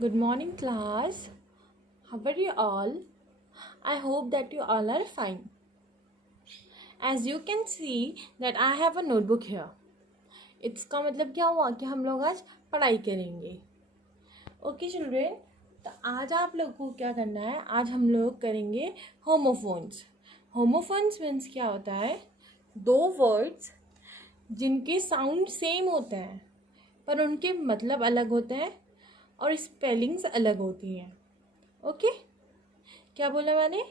Good morning, class. How are you all? I hope that you all are fine. As you can see that I have a notebook here. इसका मतलब क्या हुआ कि हम लोग आज पढ़ाई करेंगे. Okay, children. तो आज आप लोग को क्या करना है? आज हम लोग करेंगे होमोफोन्स. होमोफोन्स मीन्स क्या होता है? दो वर्ड्स जिनके साउंड सेम होते हैं पर उनके मतलब अलग होते हैं और स्पेलिंग्स अलग होती हैं. ओके, क्या बोला मैंने?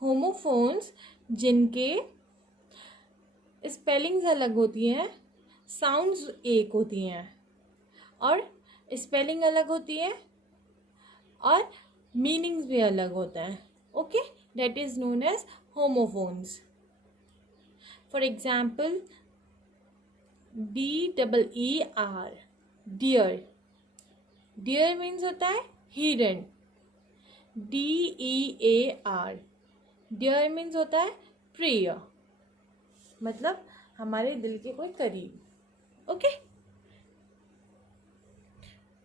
होमोफोन्स जिनके स्पेलिंग्स अलग होती हैं, साउंड्स एक होती हैं और स्पेलिंग अलग होती है और मीनिंग्स भी अलग होता है. Okay, that is known as homophones. For example, DEER, deer. Deer means होता है हिरन. DEAR, डियर मीन्स होता है प्रिय, मतलब हमारे दिल के कोई करीब. ओके,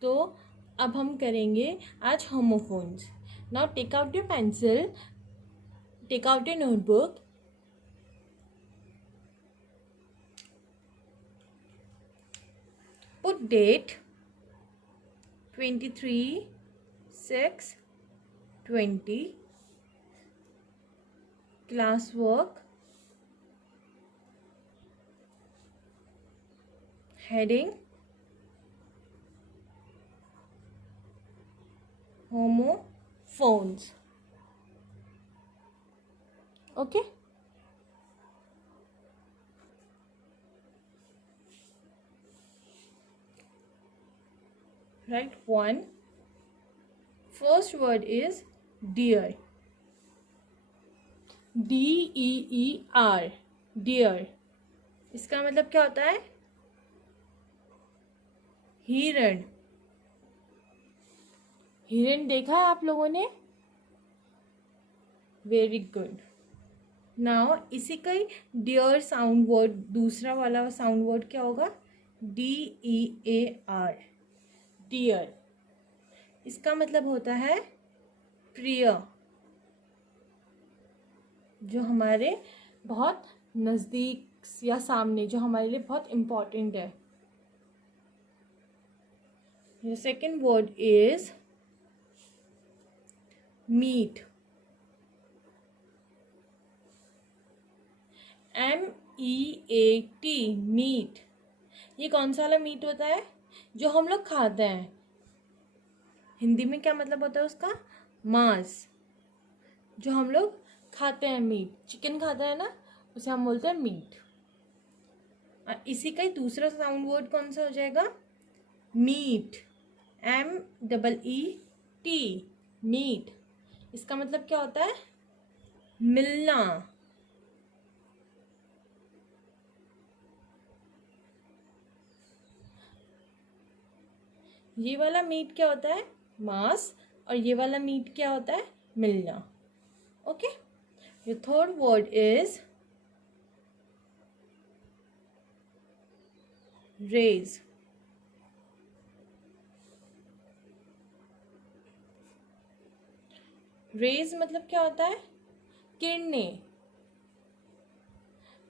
तो अब हम करेंगे आज homophones. Now take out your pencil, take out your notebook. Put date 23/6/20, classwork, heading homophones. Okay, write one. First word is deer. DEER, deer. इसका मतलब क्या होता है? हिरण. हिरण देखा है आप लोगों ने? Very good. नाउ इसी का ही डियर साउंड वर्ड, दूसरा वाला साउंड वर्ड क्या होगा? DEAR, dear. इसका मतलब होता है प्रिय, जो हमारे बहुत नज़दीक या सामने, जो हमारे लिए बहुत इम्पोर्टेंट है. The second word is meat. MEAT, meat. ये कौन सा वाला मीट होता है? जो हम लोग खाते हैं. हिंदी में क्या मतलब होता है उसका? मांस. जो हम लोग खाते हैं, मीट. चिकन खाता है ना, उसे हम बोलते हैं मीट. इसी का ही दूसरा साउंड वर्ड कौन सा हो जाएगा? मीट. MEET, meet. इसका मतलब क्या होता है? मिलना. ये वाला मीट क्या होता है? मांस. और ये वाला मीट क्या होता है? मिलना. Okay. The third word is rays. Rays मतलब क्या होता है? किरणें.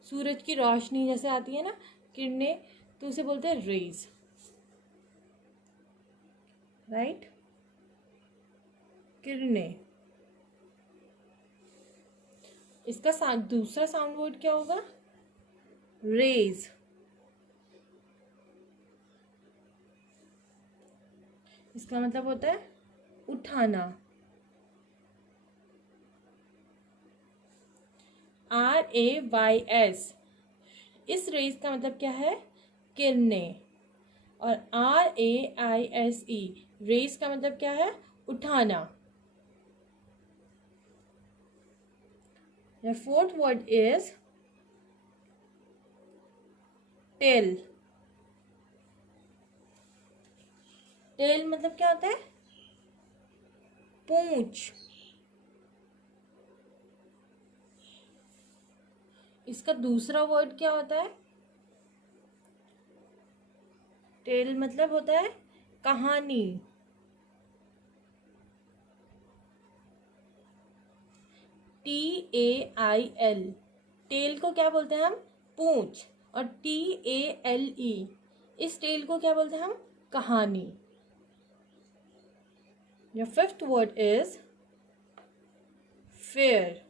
सूरज की रोशनी जैसे आती है ना, किरणें, तो उसे बोलते हैं रेज. राइट, किरणें. इसका दूसरा साउंड वर्ड क्या होगा? रेज. इसका मतलब होता है उठाना. RAYS. इस रेज का मतलब क्या है? किरणें. और RAISE, रेज का मतलब क्या है? उठाना. The fourth word is tail. Tail मतलब क्या होता है? पूंछ. इसका दूसरा वर्ड क्या होता है? टेल मतलब होता है कहानी. TAIL, टेल को क्या बोलते हैं हम? पूंछ। और TALE, इस टेल को क्या बोलते हैं हम? कहानी। Your fifth word is fair.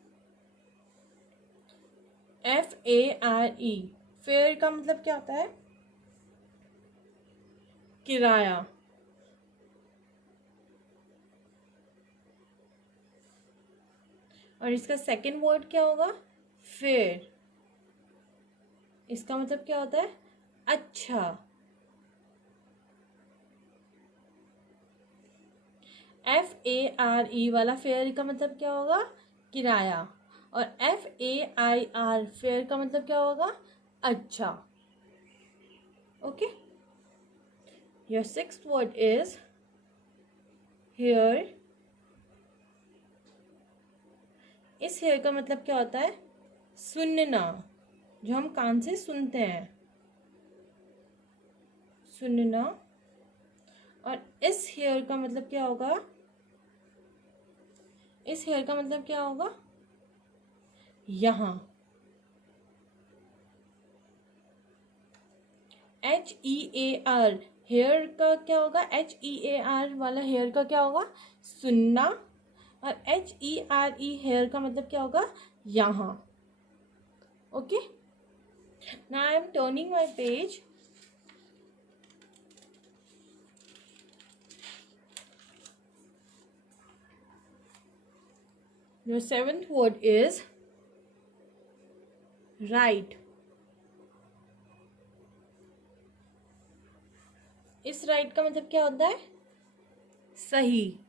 FARE, fair का मतलब क्या होता है? किराया। और इसका सेकंड वर्ड क्या होगा? फेयर। इसका मतलब क्या होता है? अच्छा। FARE वाला फेयर का मतलब क्या होगा? किराया। और FAIR, फेयर का मतलब क्या होगा? अच्छा। Okay. Your sixth word is here. इस हेयर का मतलब क्या होता है? सुनना, जो हम कान से सुनते हैं, सुनना। और इस हेयर का मतलब क्या होगा? इस हेयर का मतलब क्या होगा? यहाँ। HEAR, हेयर का क्या होगा? HEAR वाला हेयर का क्या होगा? सुनना। और HERE, हेयर का मतलब क्या होगा? यहाँ। Okay, now I am turning my page. Your seventh word is right. इस राइट का मतलब क्या होता है? सही।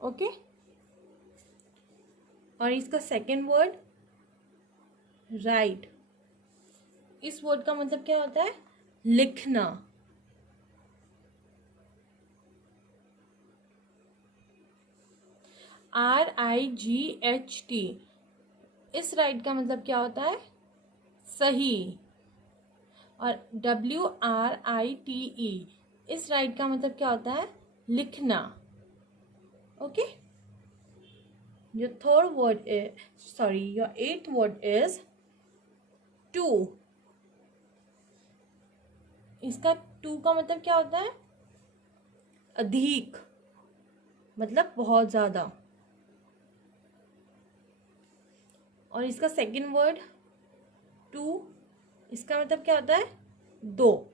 ओके। और इसका सेकेंड वर्ड राइट, इस वर्ड का मतलब क्या होता है? लिखना। RIGHT, इस राइट का मतलब क्या होता है? सही। और WRITE, इस राइट का मतलब क्या होता है? लिखना। Okay. Your third word is, sorry, your eighth word is two. इसका टू का मतलब क्या होता है? अधिक, मतलब बहुत ज्यादा। और इसका सेकंड वर्ड टू, इसका मतलब क्या होता है? दो।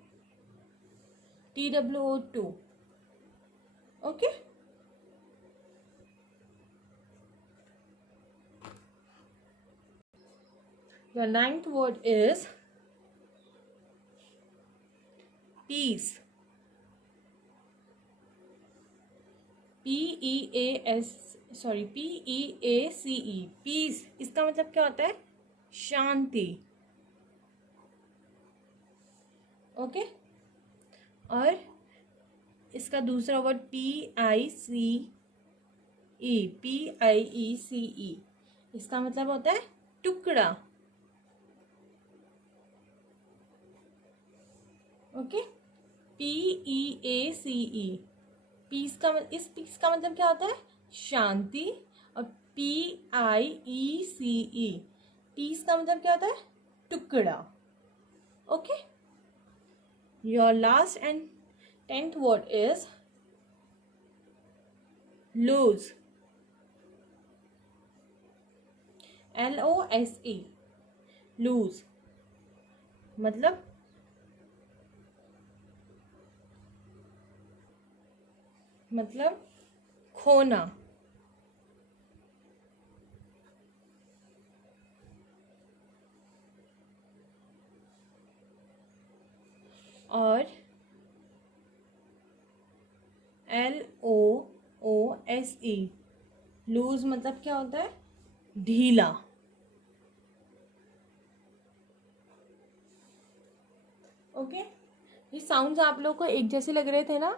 TWO2। Okay. Your ninth word is piece. PEACE, peace, इसका मतलब क्या होता है? शांति। ओके। और इसका दूसरा वर्ड PICE, इसका मतलब होता है टुकड़ा। ओके। PEACE, पीस का, इस पीस का मतलब क्या होता है? शांति। और PIECE, पीस का मतलब क्या होता है? टुकड़ा। Okay. Your last and 10th word is lose. LOSE, lose, मतलब खोना। और LOOSE, लूज मतलब क्या होता है? ढीला। ओके। ये साउंड्स आप लोग को एक जैसे लग रहे थे ना?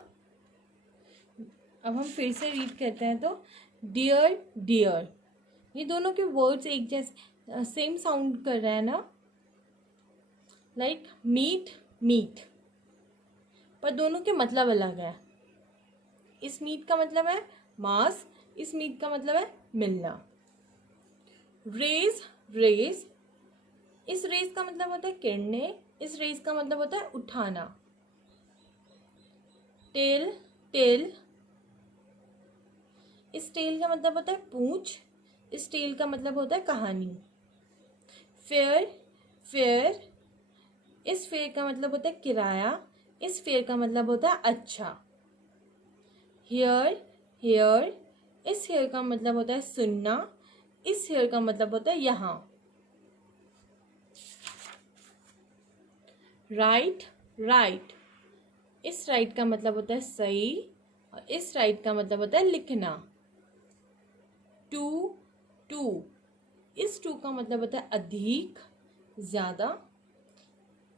अब हम फिर से रीड करते हैं। तो डियर डियर, ये दोनों के वर्ड्स एक जैसे सेम साउंड कर रहे हैं ना? लाइक मीट मीट, पर दोनों के मतलब अलग है। इस मीट का मतलब है मास, इस मीट का मतलब है मिलना। रेज, रेज, इस रेज का मतलब होता है किरणें, इस रेज का मतलब होता है उठाना। टेल, टेल, इस टेल का मतलब होता है पूंछ, इस टेल का मतलब होता है कहानी। फेयर, फेयर, इस फेयर का मतलब होता है किराया, इस फेयर का मतलब होता है अच्छा। हेयर, हेयर, इस हेयर का मतलब होता है सुनना, इस हेयर का मतलब होता है यहाँ। राइट, राइट, इस राइट का मतलब होता है सही और इस राइट का मतलब होता है लिखना। टू, टू, इस टू का मतलब होता है अधिक, ज्यादा,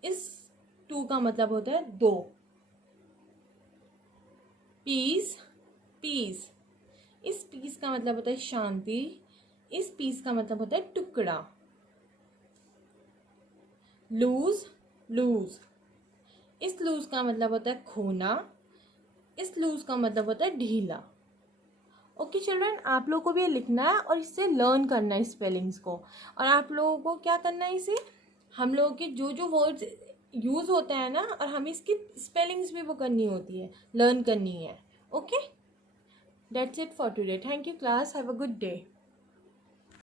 इस टू का मतलब होता है दो। पीस, पीस, इस पीस का मतलब होता है शांति, इस पीस का मतलब होता है टुकड़ा। लूज, लूज, इस लूज का मतलब होता है खोना, इस लूज का मतलब होता है ढीला। ओके चिल्ड्रन, आप लोगों को भी ये लिखना है और इससे लर्न करना है स्पेलिंग्स को। और आप लोगों को क्या करना है, इसे हम लोगों के जो जो वर्ड्स यूज होते हैं ना, और हमें इसकी स्पेलिंग्स भी वो करनी होती है, लर्न करनी है। Okay, that's it for today. Thank you class, have a good day.